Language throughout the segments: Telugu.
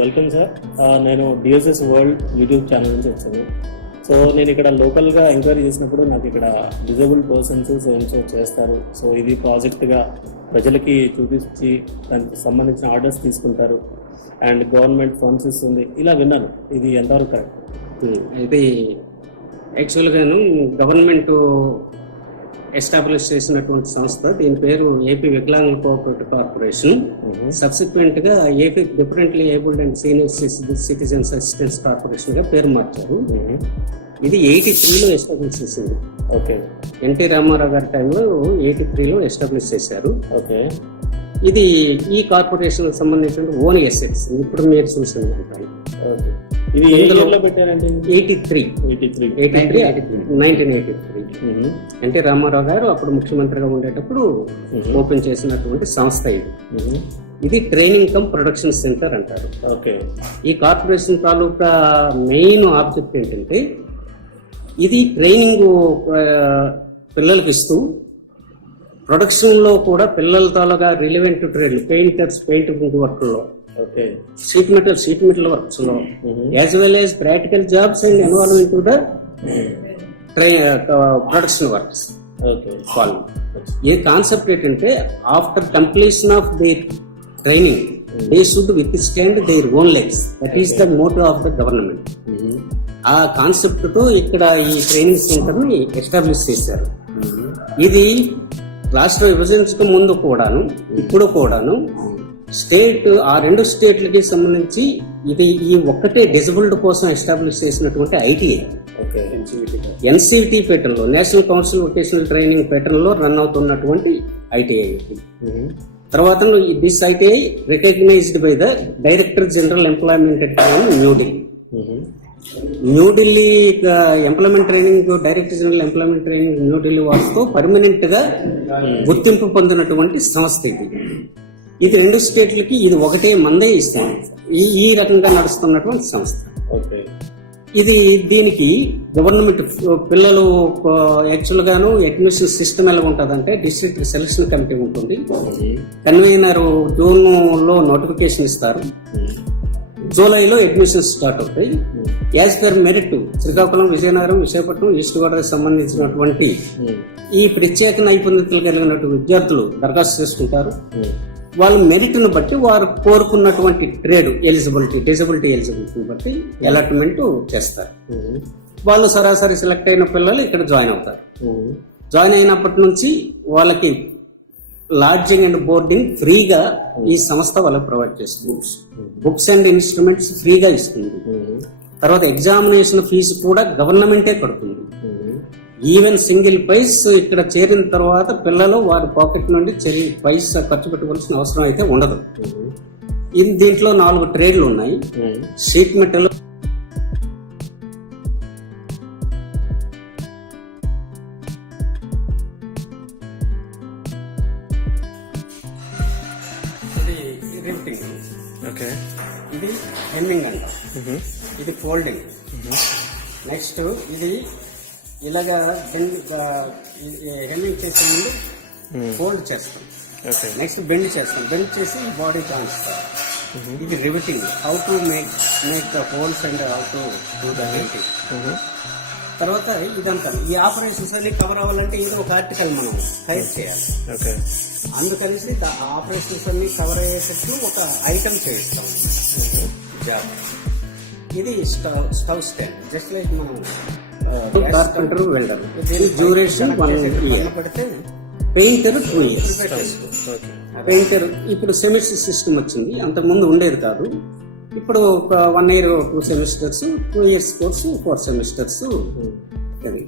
Welcome sir. నేను డిఎస్ఎస్ వరల్డ్ యూట్యూబ్ ఛానల్ నుంచి వచ్చాను. సో నేను ఇక్కడ లోకల్గా ఎంక్వైరీ చేసినప్పుడు నాకు ఇక్కడ డిజేబుల్డ్ పర్సన్స్ సో చేస్తారు. సో ఇది ప్రాజెక్ట్గా ప్రజలకి చూపించి దానికి సంబంధించిన ఆర్డర్స్ తీసుకుంటారు అండ్ గవర్నమెంట్ ఫండ్స్ ఇస్తుంది ఇలా విన్నాను. ఇది ఎంతవరకు కరెక్ట్? ఇది యాక్చువల్గాను గవర్నమెంట్ ఎస్టాబ్లిష్ చేసినటువంటి సంస్థ. దీని పేరు ఏపీ వికలాంగుల కోఆపరేటివ్ కార్పొరేషన్. సబ్సిక్వెంట్ గా AP differently abled and senior citizens assistance corporation గా పేరు మార్చారు. ఇది 83లో ఎస్టాబ్లిష్ చేసింది. ఓకే, ఎన్టీ రామారావు గారి టైంలో 83లో ఎస్టాబ్లిష్ చేశారు. ఓకే, ఇది ఈ కార్పొరేషన్ సంబంధించిన ఓన్ ఎసెట్స్. ఇప్పుడు మీరు చూసింది ఓకే. ఇది ఎందులో పెట్టారంటే 1983 ఎన్టీ రామారావు గారు అప్పుడు ముఖ్యమంత్రిగా ఉండేటప్పుడు ఓపెన్ చేసినటువంటి సంస్థ ఇది. ఇది ట్రైనింగ్ కమ్ ప్రొడక్షన్ సెంటర్ అంటారు. ఓకే. ఈ కార్పొరేషన్ తాలూకా మెయిన్ ఆబ్జెక్ట్ ఏంటంటే ఇది ట్రైనింగ్ పిల్లలకి ఇస్తూ ప్రొడక్షన్ లో కూడా పిల్లల తాలూకా relevant trade painters painting work లో, షీట్ మెటల్ వర్క్స్ లో, as well as practical jobs and involvement to the production works. A concept ఏంటంటే after completion of their training they should with stand their own legs. That is the motive of the government. ఆ కాన్సెప్ట్ తో ఇక్కడ ఈ ట్రైనింగ్ సెంటర్ ని ఎస్టాబ్లిష్ చేశారు. ఇది రాష్ట్ర విభజించక ముందు కూడాను ఇప్పుడు కూడాను స్టేట్ ఆ రెండు స్టేట్లకి సంబంధించి ఇది ఈ ఒక్కటే డిజబుల్డ్ కోసం ఎస్టాబ్లిష్ చేసినటువంటి ఐటీఐ. ఎన్సిటి ప్యాటర్న్ లో, national council vocational training pattern లో రన్ అవుతున్నటువంటి ఐటీఐ. తర్వాత this ITI recognised by the director general employment training New Delhi. New Delhi employment training director general employment training New Delhi వారితో పర్మనెంట్ గా గుర్తింపు పొందినటువంటి సంస్థ ఇది. ఇది రెండు స్టేట్లకి ఇది ఒకటే మందే ఇస్తుంది. ఈ రకంగా నడుస్తున్నటువంటి సంస్థ. ఇది దీనికి గవర్నమెంట్ పిల్లలు యాక్చువల్ గాను అడ్మిషన్ సిస్టమ్ ఎలా ఉంటుందంటే డిస్ట్రిక్ట్ సెలక్షన్ కమిటీ ఉంటుంది. కన్వీనర్ జూన్ లో నోటిఫికేషన్ ఇస్తారు. జూలైలో అడ్మిషన్స్ స్టార్ట్ అవుతాయి. As per merit Srikakulam, Vizianagaram, Visakhapatnam, east గోదావరికి సంబంధించినటువంటి ఈ ప్రత్యేక నైపుణ్యతలు కలిగినటువంటి విద్యార్థులు దరఖాస్తు చేసుకుంటారు. వాళ్ళ మెరిట్ ను బట్టి వారు కోరుకున్నటువంటి ట్రేడ్ ఎలిజిబిలిటీ, డిజబిలిటీ ఎలిజిబిలిటీని బట్టి అలాట్మెంట్ చేస్తారు. వాళ్ళు సరాసరి సెలెక్ట్ అయిన పిల్లలు ఇక్కడ జాయిన్ అవుతారు. జాయిన్ అయినప్పటి నుంచి వాళ్ళకి లాడ్జింగ్ అండ్ బోర్డింగ్ ఫ్రీగా ఈ సంస్థ వాళ్ళకి ప్రొవైడ్ చేస్తుంది. బుక్స్ అండ్ ఇన్స్ట్రుమెంట్స్ ఫ్రీగా ఇస్తుంది. తర్వాత ఎగ్జామినేషన్ ఫీజు కూడా గవర్నమెంటే కడుతుంది. ఈవెన్ సింగిల్ పైస్ ఇక్కడ చేరిన తర్వాత పిల్లలు వారి పాకెట్ నుండి పైసా ఖర్చు పెట్టుకోవాల్సిన అవసరం అయితే ఉండదు. దీంట్లో 4 ట్రేడ్లు ఉన్నాయి. షీట్ మెటల్, ఇది హెమ్మింగ్ అంట, ఇది ఫోల్డింగ్. నెక్స్ట్ ఇది ఇలాగా హెమ్మింగ్ చేసే ముందు ఫోల్డ్ చేస్తాం. నెక్స్ట్ బెండ్ చేస్తాం. బెండ్ చేసి బాడీ కాన్స్తాం. ఇది riveting, how to make the holes and how to do the riveting. తర్వాత ఇదంతా ఈ ఆపరేషన్స్ అన్ని కవర్ అవ్వాలంటే ఇది ఒక ఆర్టికల్ మనం తయారు చేయాలి. అందుకనేసి ఆపరేషన్స్ అన్ని కవర్ అయ్యేటట్లు ఒక ఐటమ్ చేయిస్తాం జాబ్. ఇది స్టవ్ స్టాండ్, జస్ట్ లైక్ మనం కార్పెంటర్, వెల్డర్. దీని duration 1 year. Painter 2 years. Painter ఇప్పుడు సెమిస్టర్ సిస్టమ్ వచ్చింది, అంతకుముందు ఉండేది కాదు. ఇప్పుడు ఒక 1 year 2 semesters, 2 years course 4 semesters. అది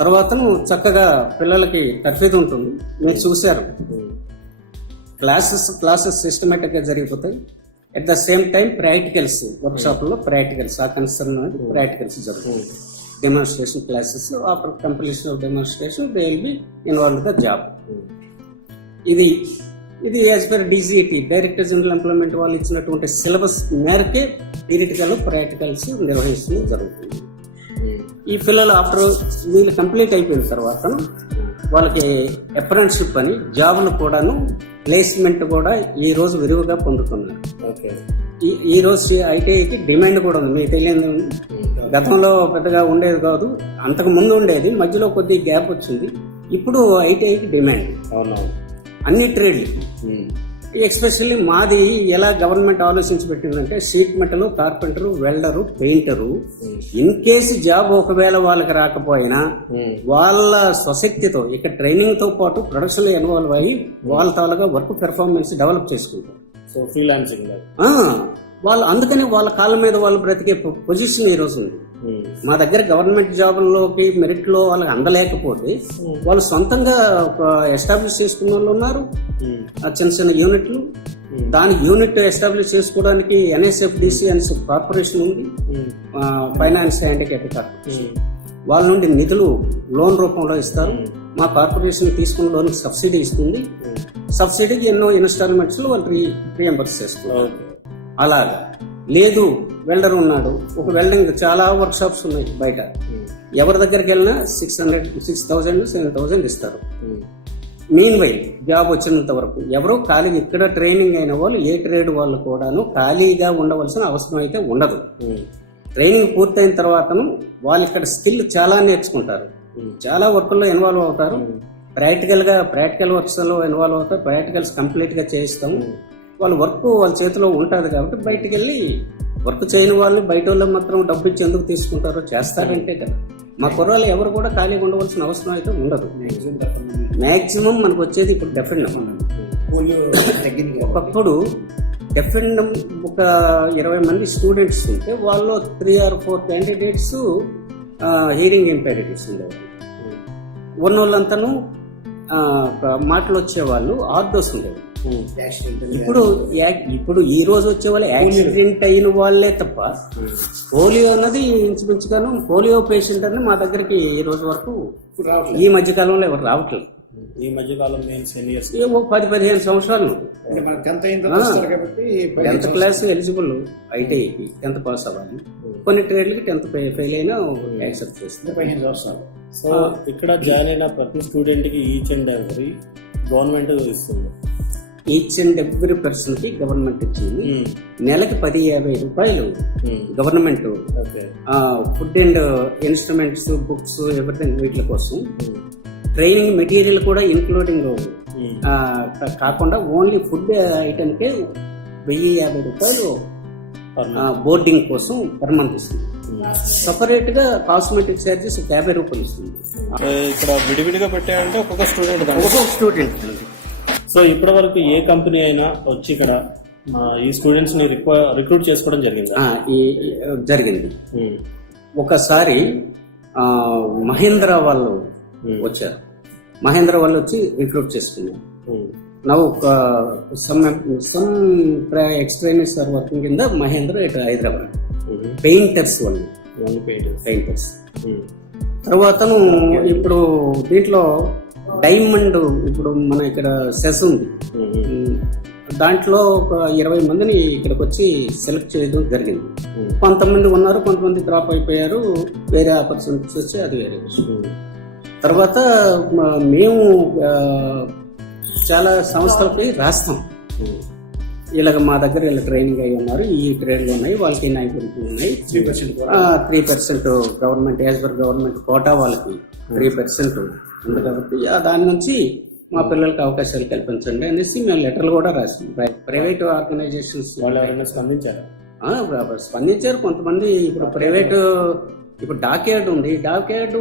తర్వాత చక్కగా పిల్లలకి తర్ఫీదు ఉంటుంది. మీరు చూశారు, క్లాసెస్ సిస్టమేటిక్ గా జరిగిపోతాయి. At the same time practicals, workshop లో ప్రాక్టికల్స్, ఆ కన్సర్న్ ప్రాక్టికల్స్ జరుగుతాయి. Demonstration classes. After completion of demonstration they will be involve the job. ఇది as per DGT director general employment వాళ్ళు ఇచ్చినటువంటి సిలబస్ మేరకే థియరిటికల్ ప్రాక్టికల్స్ నిర్వహించడం జరుగుతుంది. ఈ పిల్లలు ఆఫ్టర్ వీళ్ళు కంప్లీట్ అయిపోయిన తర్వాత వాళ్ళకి అప్రెంటిస్షిప్ అని జాబ్లు కూడాను, ప్లేస్మెంట్ కూడా ఈ రోజు విరివిగా పొందుతున్నారు. ఓకే. ఈ రోజు ఐటీఐకి డిమాండ్ కూడా ఉంది, మీకు తెలియదు. గతంలో పెద్దగా ఉండేది కాదు, అంతకు ముందు ఉండేది, మధ్యలో కొద్ది గ్యాప్ వచ్చింది. ఇప్పుడు ఐటీఐకి డిమాండ్ అవునవును. అన్ని ట్రేడ్లు. ఎక్స్పెషల్లీ మాది ఎలా గవర్నమెంట్ ఆలోచించి పెట్టిందంటే sheet metal, carpenter, welder, painter, in case job ఒకవేళ వాళ్ళకి రాకపోయినా వాళ్ళ స్వశక్తితో ఇక్కడ ట్రైనింగ్ తో పాటు ప్రొడక్షన్ లో ఇన్వాల్వ్ అయ్యి వాళ్ళ తాలుగా వర్క్ పెర్ఫార్మెన్స్ డెవలప్ చేసుకుంటారు. సో ఫ్రీలాన్సింగ్ వాళ్ళు అందుకని వాళ్ళ కాళ్ళ మీద వాళ్ళు బ్రతికే పొజిషన్ ఈ రోజు ఉంది. మా దగ్గర గవర్నమెంట్ జాబుల్లోకి మెరిట్ లో వాళ్ళకి అందలేకపోతే వాళ్ళు సొంతంగా ఎస్టాబ్లిష్ చేసుకున్న వాళ్ళు ఉన్నారు. చిన్న చిన్న యూనిట్లు, దాని యూనిట్ ఎస్టాబ్లిష్ చేసుకోవడానికి NSFDC అనే కార్పొరేషన్ ఉంది, ఫైనాన్స్ హ్యాండిక్యాప్ కార్పొరేషన్. వాళ్ళ నుండి నిధులు లోన్ రూపంలో ఇస్తారు. మా కార్పొరేషన్ తీసుకున్న లోన్ సబ్సిడీ ఇస్తుంది. సబ్సిడీకి ఎన్నో ఇన్స్టాల్మెంట్స్ లో వాళ్ళు రీఎంబర్స్ చేస్తున్నారు. అలాగా లేదు, వెల్డర్ ఉన్నాడు, ఒక వెల్డింగ్ చాలా వర్క్ షాప్స్ ఉన్నాయి బయట, ఎవరి దగ్గరికి వెళ్ళినా 600, 6,000, 7,000 ఇస్తారు. మీన్ వైల్ జాబ్ వచ్చినంత వరకు ఎవరో ఖాళీగా ఇక్కడ ట్రైనింగ్ అయిన వాళ్ళు ఏ ట్రేడ్ వాళ్ళు కూడాను ఖాళీగా ఉండవలసిన అవసరం అయితే ఉండదు. ట్రైనింగ్ పూర్తయిన తర్వాతను వాళ్ళు ఇక్కడ స్కిల్ చాలా నేర్చుకుంటారు, చాలా వర్కుల్లో ఇన్వాల్వ్ అవుతారు. ప్రాక్టికల్ వర్క్స్ లో ఇన్వాల్వ్ అవుతారు. ప్రాక్టికల్స్ కంప్లీట్ గా చేయిస్తాము. వాళ్ళ వర్క్ వాళ్ళ చేతిలో ఉంటుంది కాబట్టి బయటికి వెళ్ళి వర్క్ చేయని వాళ్ళు బయట వాళ్ళు మాత్రం డబ్బు ఇచ్చి ఎందుకు తీసుకుంటారో చేస్తారంటే కదా. మా కుర్రాళ్ళు ఎవరు కూడా ఖాళీగా ఉండవలసిన అవసరం అయితే ఉండదు. మాక్సిమం మనకు వచ్చేది ఇప్పుడు డెఫెండమ్. ఒకప్పుడు డెఫెండమ్ ఒక 20 మంది స్టూడెంట్స్ ఉంటే వాళ్ళు 3 or 4 క్యాండిడేట్స్ హియరింగ్ ఇంపైరిటీస్ ఉండేవాళ్ళు. ఉన్నోళ్ళంతాను మాటలు వచ్చేవాళ్ళు, ఆర్థోస్ ఉండేవాళ్ళు. ఇప్పుడు ఈ రోజు వచ్చే వాళ్ళు యాక్సిడెంట్ అయిన వాళ్ళే తప్ప పోలియో అన్నది ఇంచుమించుగాను పోలియో పేషెంట్ అని మా దగ్గరికి ఈ రోజు వరకు ఈ మధ్య కాలంలో ఎవరు రావట్లేదు. ఈ మధ్య కాలం 10-15 సంవత్సరాలు 10th class eligible ఐటీఐకి 10th pass అవ్వాలి. కొన్ని ట్రేడ్లకి 10th ఫెయిల్ అయినా యాక్సెప్ట్ చేస్తుంది. 15 సంవత్సరాలు. సో ఇక్కడ జాయిన్ అయిన ప్రతి స్టూడెంట్ కి ఈచ్ అండ్ ఎవ్రీ గవర్నమెంట్ ఇస్తుంది. ఈచ్ అండ్ ఎవ్రీ పర్సన్ కి గవర్నమెంట్ ఇచ్చింది. నెలకి 10-50 రూపాయలు government food and instruments, books, everything వీటి కోసం. ట్రైనింగ్ మెటీరియల్ కూడా ఇంక్లూడింగ్ కాకుండా ఓన్లీ ఫుడ్ ఐటమ్ కే 1050 రూపాయలు బోర్డింగ్ కోసం పర్ మంత్ ఇస్తుంది. సపరేట్ గా కాస్మెటిక్ చార్జెస్ 50 రూపాయలు ఇస్తుంది. ఇక్కడ విడివిడిగా పెట్టాయంటే ఒక్కొక్క స్టూడెంట్. సో ఇప్పటి వరకు ఏ కంపెనీ అయినా వచ్చి ఇక్కడ ఈ స్టూడెంట్స్ ని రిక్రూట్ చేసుకోవడం జరిగింది. ఒకసారి మహేంద్ర వాళ్ళు వచ్చారు. మహేంద్ర వాళ్ళు వచ్చి రిక్రూట్ చేసుకున్నారు. నవ్వు సమ్ ఎక్స్ట్రైనర్స్ ఆర్ వర్కింగ్ కింద మహేంద్ర ఇటు హైదరాబాద్ పెయింటర్స్ వాళ్ళు పెయింటర్స్. తర్వాత ఇప్పుడు దీంట్లో డైమండ్, ఇప్పుడు మన ఇక్కడ సెస్ ఉంది, దాంట్లో ఒక 20 మందిని ఇక్కడికి వచ్చి సెలెక్ట్ చేయడం జరిగింది. కొంతమంది ఉన్నారు, కొంతమంది డ్రాప్ అయిపోయారు, వేరే ఆపర్చునిటీస్ వచ్చి అది వేరే విషయం. తర్వాత మేము చాలా సంస్థలకి రాస్తాం, ఇలాగ మా దగ్గర ఇలా ట్రైనింగ్ అయి ఉన్నారు, ఈ ట్రేడ్లు ఉన్నాయి, వాళ్ళకి నైపుణ్యం ఉన్నాయి, 3% government as per government quota వాళ్ళకి 3% ఉంది కాబట్టి దాని నుంచి మా పిల్లలకి అవకాశాలు కల్పించండి అనేసి మేము లెటర్లు కూడా రాసాం. ప్రైవేట్ ఆర్గనైజేషన్స్ వాళ్ళు ఎవరైనా స్పందించారు కొంతమంది. ఇప్పుడు ప్రైవేటు, ఇప్పుడు డాక్యార్డ్ ఉంది, డాక్యార్డ్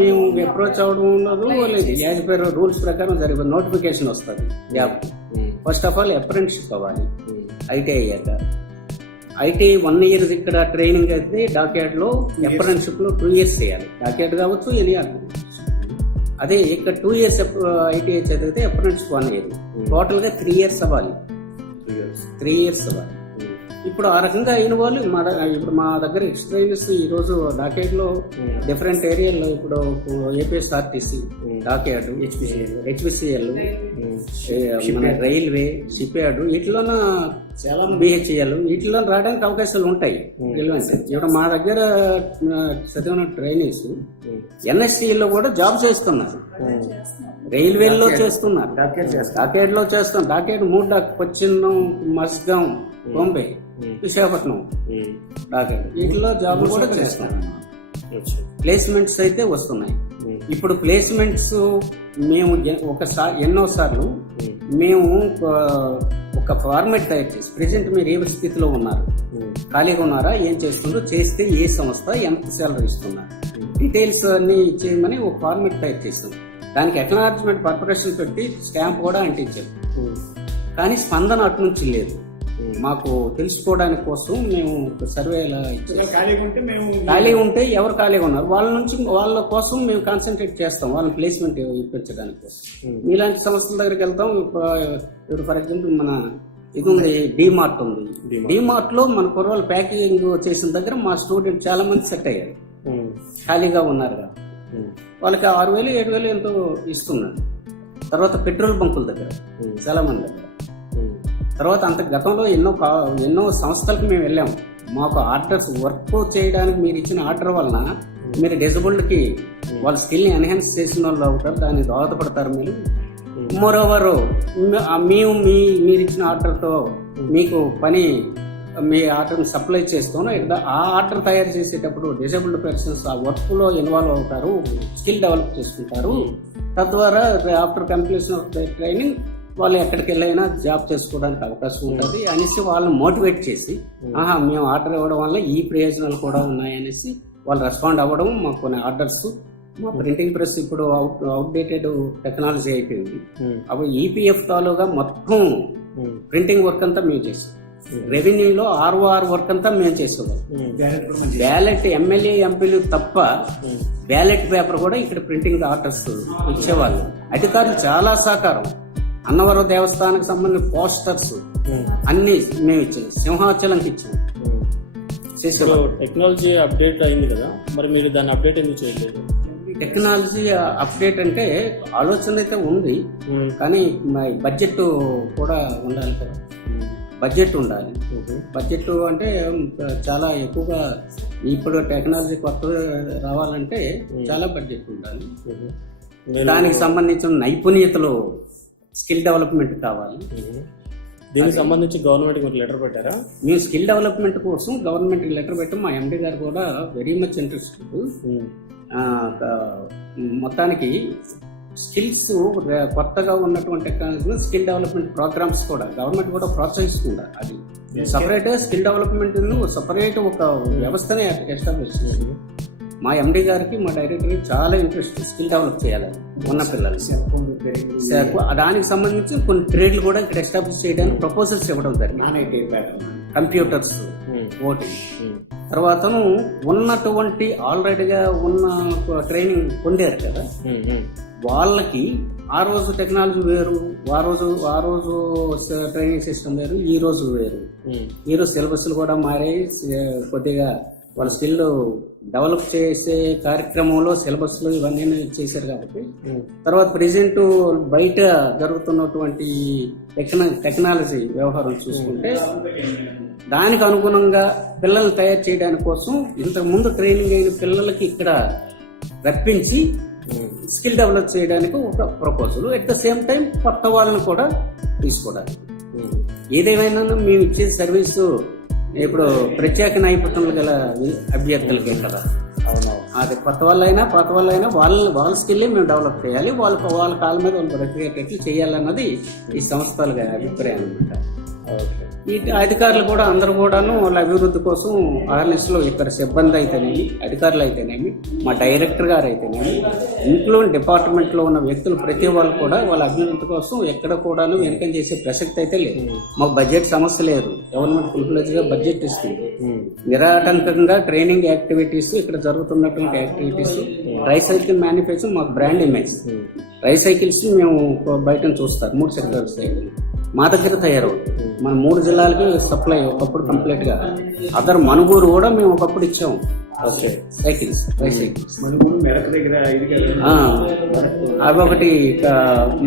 మేము అప్రోచ్ అవడం ఉండదు, యాజ్ పర్ రూల్స్ ప్రకారం జరిగే నోటిఫికేషన్ వస్తుంది job. First of all apprenticeship అవ్వాలి ఐటీఐ అయ్యాక. ఐటీఐ 1 year ఇక్కడ ట్రైనింగ్ అయితే డాక్యార్డ్ లో అప్రెంటిస్షిప్ లో 2 years చేయాలి. డాక్యార్డ్ కావచ్చు, ఎనీ ఆర్గనైజేషన్. అదే ఇక్కడ 2 years ఐటీఐ చదివితే అప్రెంటిస్షిప్ 1 year. టోటల్ గా 3 years అవ్వాలి. 3 years అవ్వాలి. ఇప్పుడు ఆ రకంగా అయిన వాళ్ళు ఇప్పుడు మా దగ్గర ఎక్స్పీరియన్స్ ఈ రోజు డాక్యార్డ్ లో డిఫరెంట్ ఏరియాలో, ఇప్పుడు ఏపీఎస్ఆర్టీసీ డాక్యార్డ్, హెచ్పిసిఎల్, మన రైల్వే, షిప్ యార్డ్, వీటిలోన బిహెచ్ఎల్, వీటిలో రావడానికి అవకాశాలు ఉంటాయి. ఇప్పుడు మా దగ్గర చదివిన ట్రైనీస్ ఎన్ఎస్సీలో కూడా జాబ్ చేస్తున్నారు, రైల్వేలో చేస్తున్నారు, డాక్యార్డ్ లో చేస్తున్నాం. డాక్యార్డ్ 3 కొచ్చిన్, మస్గాం, బాంబే, విశాఖపట్నం, రాకెట్ వీటిలో జాబ్లు కూడా చేస్తాం. ప్లేస్మెంట్స్ అయితే వస్తున్నాయి. ఇప్పుడు ప్లేస్మెంట్స్ మేము ఎన్నోసార్లు మేము ఒక ఫార్మాట్ తయారు చేసి ప్రెసెంట్ మీరు ఏ స్థితిలో ఉన్నారు, ఖాళీగా ఉన్నారా, ఏం చేస్తుందో, చేస్తే ఏ సంస్థ ఎంత శాలరీ ఇస్తున్నారు, డీటెయిల్స్ అన్ని ఇచ్చేయమని ఒక ఫార్మాట్ తయారు చేస్తాం. దానికి అక్నాలజ్మెంట్ పర్పరేషన్ పెట్టి స్టాంప్ కూడా అంటించాం. కానీ స్పందన అటు నుంచి లేదు. మాకు తెలుసుకోవడానికి కోసం మేము సర్వే ఇలా ఖాళీగా ఉంటే ఎవరు ఖాళీగా ఉన్నారు వాళ్ళ కోసం మేము కాన్సన్ట్రేట్ చేస్తాం, వాళ్ళని ప్లేస్మెంట్ ఇప్పించడానికి కోసం. ఇలాంటి సంస్థల దగ్గరికి వెళ్తాం. ఇప్పుడు ఫర్ ఎగ్జాంపుల్ మన ఇది ఉంది, డిమార్ట్ ఉంది. డిమార్ట్ లో మన కుర్రోళ్ళు ప్యాకింగ్ చేసిన దగ్గర మా స్టూడెంట్ చాలా మంది సెట్ అయ్యారు, ఖాళీగా ఉన్నారు. వాళ్ళకి 6,000 7,000 ఎంతో ఇస్తున్నారు. తర్వాత పెట్రోల్ బంకుల దగ్గర చాలా మంది దగ్గర. తర్వాత అంత గతంలో ఎన్నో సంస్థలకు మేము వెళ్ళాము. మాకు ఆర్డర్స్ వర్క్ చేయడానికి మీరు ఇచ్చిన ఆర్డర్ వలన మీరు డిజబుల్డ్కి వాళ్ళ స్కిల్ని ఎన్హాన్స్ చేసిన వాళ్ళు అవుతారు, దాన్ని దోహదపడతారు. మీరు మోరోవర్ మేము మీరు ఇచ్చిన ఆర్డర్తో మీకు పని మీ ఆర్డర్ని సప్లై చేస్తాను. ఆ ఆర్డర్ తయారు చేసేటప్పుడు డిజేబుల్డ్ పర్సన్స్ ఆ వర్క్లో ఇన్వాల్వ్ అవుతారు, స్కిల్ డెవలప్ చేసుకుంటారు. తద్వారా after completion of the training వాళ్ళు ఎక్కడికి వెళ్ళైనా జాబ్ చేసుకోవడానికి అవకాశం ఉంటుంది అనేసి వాళ్ళని మోటివేట్ చేసి, మేము ఆర్డర్ ఇవ్వడం వల్ల ఈ ప్రయోజనాలు కూడా ఉన్నాయనేసి వాళ్ళు రెస్పాండ్ అవ్వడం. మాకు కొన్ని ఆర్డర్స్, మా ప్రింటింగ్ ప్రెస్ ఇప్పుడు అవుట్డేటెడ్ టెక్నాలజీ అయిపోయింది. అప్పుడు ఈపీఎఫ్ తాలూగా మొత్తం ప్రింటింగ్ వర్క్ అంతా మేము చేసాం. రెవెన్యూలో ఆర్ఓఆర్ వర్క్ అంతా మేము చేసేవాళ్ళం. బ్యాలెట్ ఎమ్మెల్యే ఎంపీలు తప్ప బ్యాలెట్ పేపర్ కూడా ఇక్కడ ప్రింటింగ్ ఆర్డర్స్ ఇచ్చేవాళ్ళు. అధికారులు చాలా సహకారం. అన్నవరం దేవస్థానానికి సంబంధించిన పోస్టర్స్ అన్ని మేము ఇచ్చాము, సింహాచలంకి ఇచ్చాము. టెక్నాలజీ అప్డేట్ అయింది కదా, మరి మీరు దాన్ని అప్డేట్ ఎందుకు చేయలేదు? టెక్నాలజీ అప్డేట్ అంటే ఆలోచన అయితే ఉంది, కానీ బడ్జెట్ కూడా ఉండాలి కదా. బడ్జెట్ ఉండాలి. బడ్జెట్ అంటే చాలా ఎక్కువగా ఇప్పుడు టెక్నాలజీ కొత్త రావాలంటే చాలా బడ్జెట్ ఉండాలి. దానికి సంబంధించిన నైపుణ్యతలు, స్కిల్ డెవలప్మెంట్ కావాలి. దీనికి సంబంధించి గవర్నమెంట్ మీరు లెటర్ పెట్టారా? మేము స్కిల్ డెవలప్మెంట్ కోసం గవర్నమెంట్ లెటర్ పెట్టి మా ఎండి గారు కూడా వెరీ మచ్ ఇంట్రెస్టెడ్. మొత్తానికి స్కిల్స్ కొత్తగా ఉన్నటువంటి టెక్నాలజీ స్కిల్ డెవలప్మెంట్ ప్రోగ్రామ్స్ కూడా గవర్నమెంట్ కూడా ప్రోత్సహిస్తుంది. అది సపరేట్ స్కిల్ డెవలప్మెంట్ సపరేట్ ఒక వ్యవస్థనే ఎస్టాబ్లిష్ చేసింది. మా ఎండి గారికి, మా డైరెక్టర్కి చాలా ఇంట్రెస్ట్ స్కిల్ డెవలప్ చేయాలని ఉన్న పిల్లలు. దానికి సంబంధించి కొన్ని ట్రేడ్లు కూడా ఇక్కడ ఎస్టాబ్లిష్ చేయడానికి ప్రపోజల్స్ ఇవ్వడం జరిగింది. Computers, voting. తర్వాత ఉన్నటువంటి ఆల్రెడీగా ఉన్న ట్రైనింగ్ పొందారు కదా, వాళ్ళకి ఆ రోజు టెక్నాలజీ వేరు, ఆ రోజు ట్రైనింగ్ సిస్టమ్ వేరు, ఈ రోజు వేరు. ఈ రోజు సిలబస్లు కూడా మారాయి. కొద్దిగా వాళ్ళ స్కిల్ డెవలప్ చేసే కార్యక్రమంలో సిలబస్లు ఇవన్నీ చేశారు కాబట్టి తర్వాత ప్రెజెంట్ బయట జరుగుతున్నటువంటి టెక్నాలజీ వ్యవహారం చూసుకుంటే దానికి అనుగుణంగా పిల్లల్ని తయారు చేయడానికి కోసం ఇంతకు ముందు ట్రైనింగ్ అయిన పిల్లలకి ఇక్కడ రప్పించి స్కిల్ డెవలప్ చేయడానికి ఒక proposal. At the same time కొత్త వాళ్ళని కూడా తీసుకోవడానికి. ఏదేమైనా మేము ఇచ్చే సర్వీసు ఇప్పుడు ప్రత్యేక నైపుణ్యాలు గల అభ్యర్థులకే కదా. అది కొత్త వాళ్ళైనా పాత వాళ్ళైనా వాళ్ళ స్కిల్లే మేము డెవలప్ చేయాలి, వాళ్ళ కాళ్ళ మీద వాళ్ళు బ్రతికేటట్లు చేయాలన్నది ఈ సంస్థల అభిప్రాయం అనమాట. ఈ అధికారులు కూడా అందరూ కూడాను వాళ్ళ అభివృద్ధి కోసం అవేర్నెస్ లో ఇక్కడ సిబ్బంది అయితేనేమి, అధికారులు అయితేనేమి, మా డైరెక్టర్ గారు అయితేనేమి, ఇంట్లో డిపార్ట్మెంట్ లో ఉన్న వ్యక్తులు ప్రతి వాళ్ళు కూడా వాళ్ళ అభివృద్ధి కోసం ఎక్కడ కూడాను వెనుకం చేసే ప్రసక్తి అయితే లేదు. మాకు బడ్జెట్ సమస్య లేదు. గవర్నమెంట్ ఫుల్ ఫ్లెడ్జ్ గా బడ్జెట్ ఇస్తుంది. నిరాటంకంగా ట్రైనింగ్ యాక్టివిటీస్, ఇక్కడ జరుగుతున్నటువంటి యాక్టివిటీస్, ట్రైసైకిల్ మ్యానుఫ్యాక్చరింగ్ మాకు బ్రాండ్ ఇమేజ్. ట్రైసైకిల్స్ మేము బయట చూస్తారు, 3 చక్రాల సైకిల్ మా దగ్గర తయారవుతుంది. మన 3 జిల్లాలకి సప్లై ఒకప్పుడు కంప్లీట్ గా. అదర్ మనుగూరు కూడా మేము ఒకప్పుడు ఇచ్చాము సైకిల్స్, ట్రైసైకిల్స్. అవి ఒకటి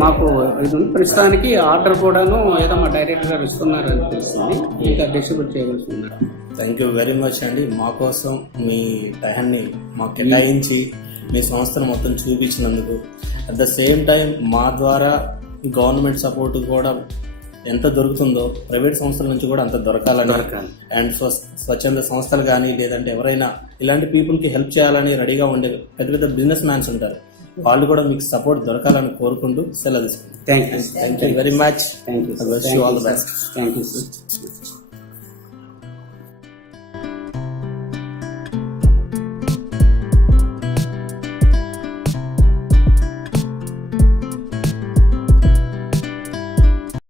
మాకు ఇది ప్రస్తుతానికి ఆర్డర్ కూడాను ఏదో మా డైరెక్టర్ గారు ఇస్తున్నారని తెలిసింది, ఇంకా డిస్ట్రిబ్యూట్ చేయవలసి ఉన్నారు. థ్యాంక్ యూ వెరీ మచ్ అండి. మా కోసం మీ టైంని మాకు కేటాయించి మీ సంస్థను మొత్తం చూపించినందుకు, అట్ ద సేమ్ టైం మా ద్వారా గవర్నమెంట్ సపోర్ట్ కూడా ఎంత దొరుకుతుందో ప్రైవేట్ సంస్థల నుంచి కూడా అంత దొరకాలని అండ్ స్వచ్ఛంద సంస్థలు కానీ లేదంటే ఎవరైనా ఇలాంటి పీపుల్ కి హెల్ప్ చేయాలని రెడీగా ఉండే పెద్ద పెద్ద బిజినెస్ మ్యాన్స్ ఉంటారు, వాళ్ళు కూడా మీకు సపోర్ట్ దొరకాలని కోరుకుంటూ సెలవు తీసుకుంటాం. Thank you thank you very much. Thank you all the best. Thank you sir.